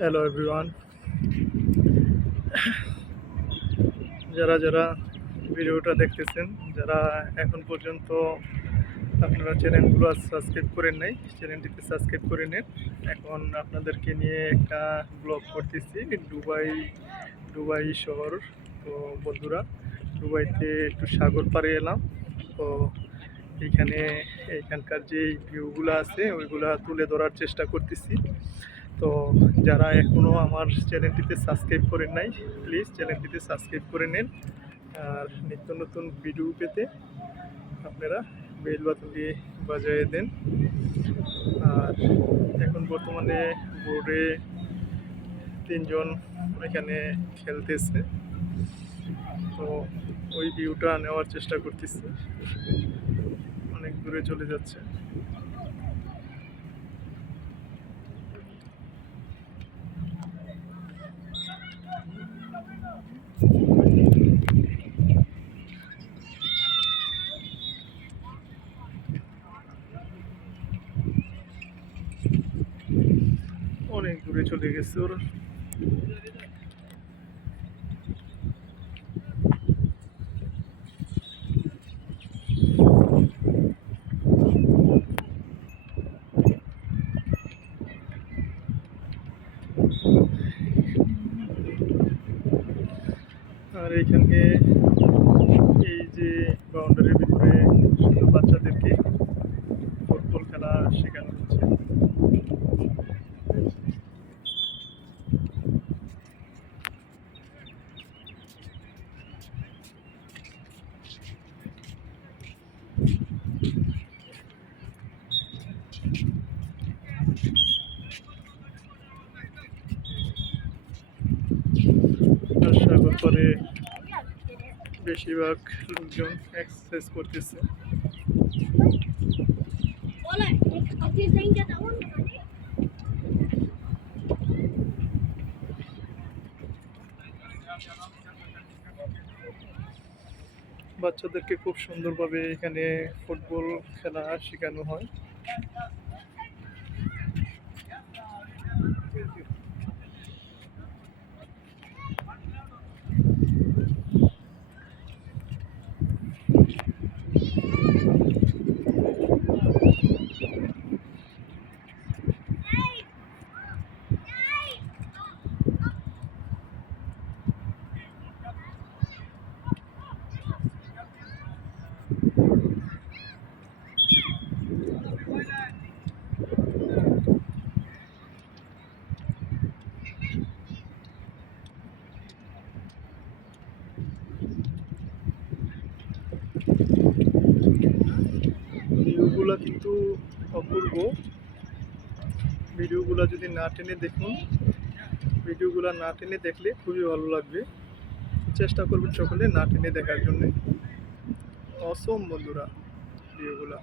Hello everyone যারা যারা ভিডিওটা দেখতেছেন, যারা এখন পর্যন্ত আপনারা চ্যানেলগুলো সাবস্ক্রাইব করেন নাই চ্যানেলটিতে সাবস্ক্রাইব করে নেন। এখন আপনাদেরকে নিয়ে একটা ব্লগ করতেছি, দুবাই দুবাই শহর। তো বন্ধুরা, দুবাইতে একটু সাগর পাড়ে এলাম। তো এইখানে এইখানকার যে ভিউগুলো আছে, ওইগুলা তুলে ধরার চেষ্টা করতেছি। তো যারা এখনও আমার চ্যানেলটিতে সাবস্ক্রাইব করেন নাই প্লিজ চ্যানেলটিতে সাবস্ক্রাইব করে নেন। আর নিত্য নতুন ভিডিও পেতে আপনারা বেল বাটনটি বাজিয়ে দেন। আর এখন বর্তমানে বোর্ডে তিনজন এখানে খেলতেছে। তো ওই ভিউটা নেওয়ার চেষ্টা করতেছি। অনেক দূরে চলে যাচ্ছে। অনেক দূরে চলে গেছে ওরা। আর এইখানে এই যে বাউন্ডারির ভিতরে শুধু বাচ্চাদেরকে ফুটবল খেলা শেখানো হচ্ছে আর পরে বেশিরভাগ লোকজন এক্সারসাইজ করতেছে। বাচ্চাদেরকে খুব সুন্দরভাবে এখানে ফুটবল খেলা শেখানো হয়। Thank you. কিন্তু অপূর্ব। ভিডিওগুলো যদি না টেনে দেখুন, ভিডিওগুলো না টেনে দেখলে খুবই ভালো লাগবে। চেষ্টা করবেন সকলে না টেনে দেখার জন্যে। অসম বন্ধুরা, ভিডিওগুলো।